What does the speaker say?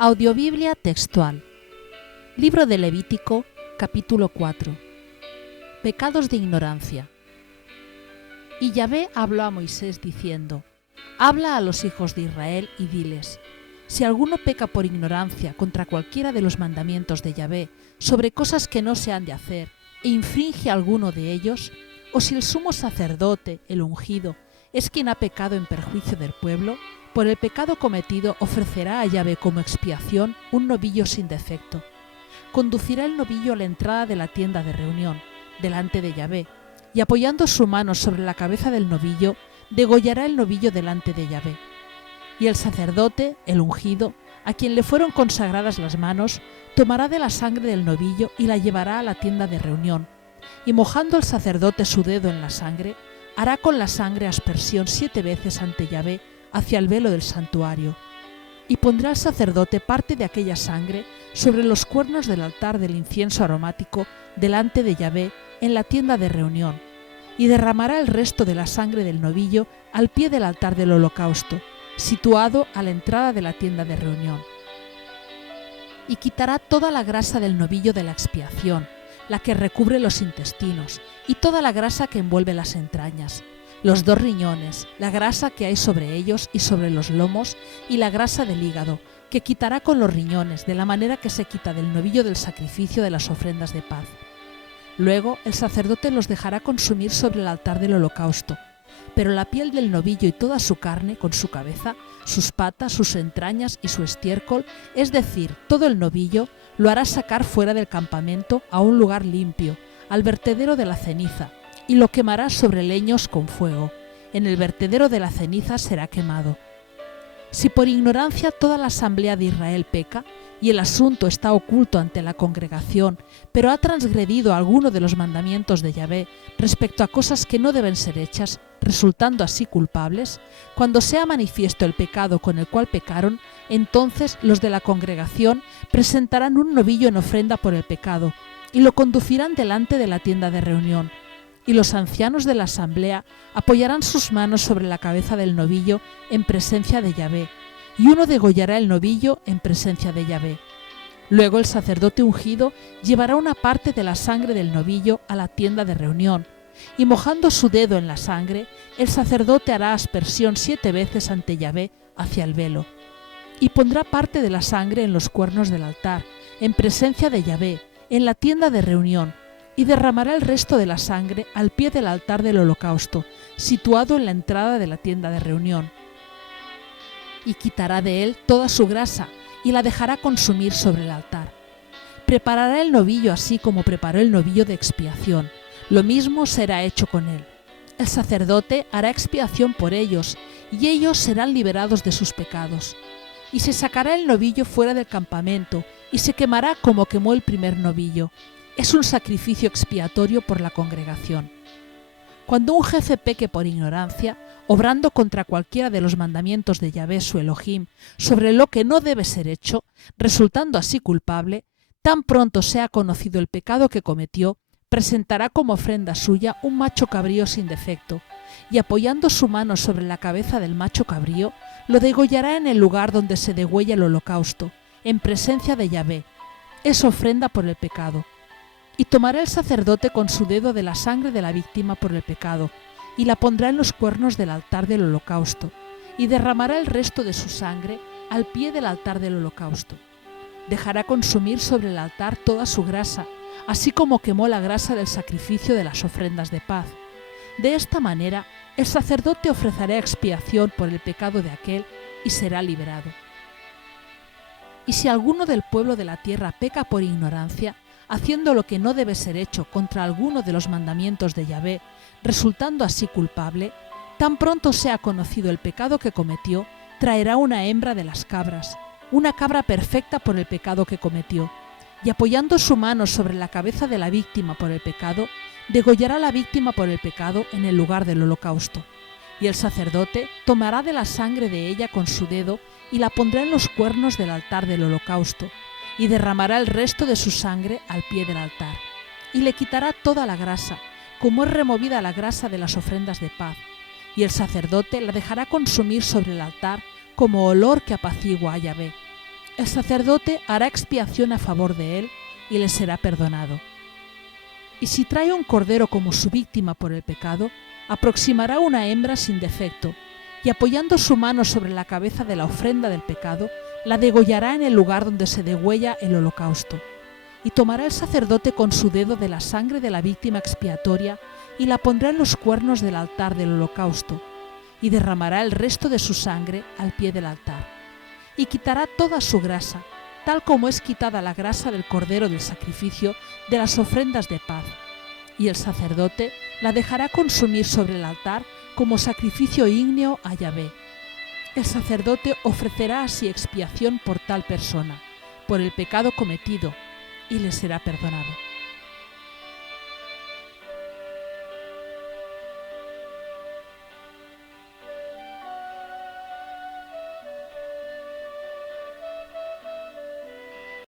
Audiobiblia textual. Libro de Levítico, capítulo 4. Pecados de ignorancia. Y Yahvé habló a Moisés diciendo: Habla a los hijos de Israel y diles: si alguno peca por ignorancia contra cualquiera de los mandamientos de Yahvé sobre cosas que no se han de hacer, e infringe alguno de ellos, o si el sumo sacerdote, el ungido, es quien ha pecado en perjuicio del pueblo, por el pecado cometido ofrecerá a Yahvé como expiación un novillo sin defecto. Conducirá el novillo a la entrada de la tienda de reunión, delante de Yahvé, y apoyando su mano sobre la cabeza del novillo, degollará el novillo delante de Yahvé. Y el sacerdote, el ungido, a quien le fueron consagradas las manos, tomará de la sangre del novillo y la llevará a la tienda de reunión, y mojando el sacerdote su dedo en la sangre, hará con la sangre aspersión 7 veces ante Yahvé hacia el velo del santuario, y pondrá el sacerdote parte de aquella sangre sobre los cuernos del altar del incienso aromático delante de Yahvé en la tienda de reunión, y derramará el resto de la sangre del novillo al pie del altar del holocausto, situado a la entrada de la tienda de reunión. Y quitará toda la grasa del novillo de la expiación, la que recubre los intestinos, y toda la grasa que envuelve las entrañas, los 2 riñones, la grasa que hay sobre ellos y sobre los lomos, y la grasa del hígado, que quitará con los riñones, de la manera que se quita del novillo del sacrificio de las ofrendas de paz. Luego el sacerdote los dejará consumir sobre el altar del holocausto, pero la piel del novillo y toda su carne, con su cabeza, sus patas, sus entrañas y su estiércol, es decir, todo el novillo, lo hará sacar fuera del campamento a un lugar limpio, al vertedero de la ceniza, y lo quemará sobre leños con fuego. En el vertedero de la ceniza será quemado. Si por ignorancia toda la asamblea de Israel peca, y el asunto está oculto ante la congregación, pero ha transgredido alguno de los mandamientos de Yahvé respecto a cosas que no deben ser hechas, resultando así culpables, cuando sea manifiesto el pecado con el cual pecaron, entonces los de la congregación presentarán un novillo en ofrenda por el pecado, y lo conducirán delante de la tienda de reunión. Y los ancianos de la asamblea apoyarán sus manos sobre la cabeza del novillo en presencia de Yahvé, y uno degollará el novillo en presencia de Yahvé. Luego el sacerdote ungido llevará una parte de la sangre del novillo a la tienda de reunión, y mojando su dedo en la sangre, el sacerdote hará aspersión 7 veces ante Yahvé hacia el velo, y pondrá parte de la sangre en los cuernos del altar, en presencia de Yahvé, en la tienda de reunión, y derramará el resto de la sangre al pie del altar del holocausto, situado en la entrada de la tienda de reunión. Y quitará de él toda su grasa, y la dejará consumir sobre el altar. Preparará el novillo así como preparó el novillo de expiación. Lo mismo será hecho con él. El sacerdote hará expiación por ellos, y ellos serán liberados de sus pecados. Y se sacará el novillo fuera del campamento, y se quemará como quemó el primer novillo. Es un sacrificio expiatorio por la congregación. Cuando un jefe peque por ignorancia, obrando contra cualquiera de los mandamientos de Yahvé su Elohim, sobre lo que no debe ser hecho, resultando así culpable, tan pronto sea conocido el pecado que cometió, presentará como ofrenda suya un macho cabrío sin defecto, y apoyando su mano sobre la cabeza del macho cabrío, lo degollará en el lugar donde se degüella el holocausto, en presencia de Yahvé. Es ofrenda por el pecado. Y tomará el sacerdote con su dedo de la sangre de la víctima por el pecado, y la pondrá en los cuernos del altar del holocausto, y derramará el resto de su sangre al pie del altar del holocausto. Dejará consumir sobre el altar toda su grasa, así como quemó la grasa del sacrificio de las ofrendas de paz. De esta manera, el sacerdote ofrecerá expiación por el pecado de aquel, y será liberado. Y si alguno del pueblo de la tierra peca por ignorancia, haciendo lo que no debe ser hecho contra alguno de los mandamientos de Yahvé, resultando así culpable, tan pronto sea conocido el pecado que cometió, traerá una hembra de las cabras, una cabra perfecta por el pecado que cometió, y apoyando su mano sobre la cabeza de la víctima por el pecado, degollará a la víctima por el pecado en el lugar del holocausto. Y el sacerdote tomará de la sangre de ella con su dedo y la pondrá en los cuernos del altar del holocausto, y derramará el resto de su sangre al pie del altar, y le quitará toda la grasa, como es removida la grasa de las ofrendas de paz, y el sacerdote la dejará consumir sobre el altar como olor que apacigua a Yahvé. El sacerdote hará expiación a favor de él y le será perdonado. Y si trae un cordero como su víctima por el pecado, aproximará una hembra sin defecto, y apoyando su mano sobre la cabeza de la ofrenda del pecado, la degollará en el lugar donde se degüella el holocausto. Y tomará el sacerdote con su dedo de la sangre de la víctima expiatoria y la pondrá en los cuernos del altar del holocausto, y derramará el resto de su sangre al pie del altar. Y quitará toda su grasa, tal como es quitada la grasa del cordero del sacrificio de las ofrendas de paz. Y el sacerdote la dejará consumir sobre el altar como sacrificio ígneo a Yahvé. El sacerdote ofrecerá así expiación por tal persona, por el pecado cometido, y le será perdonado.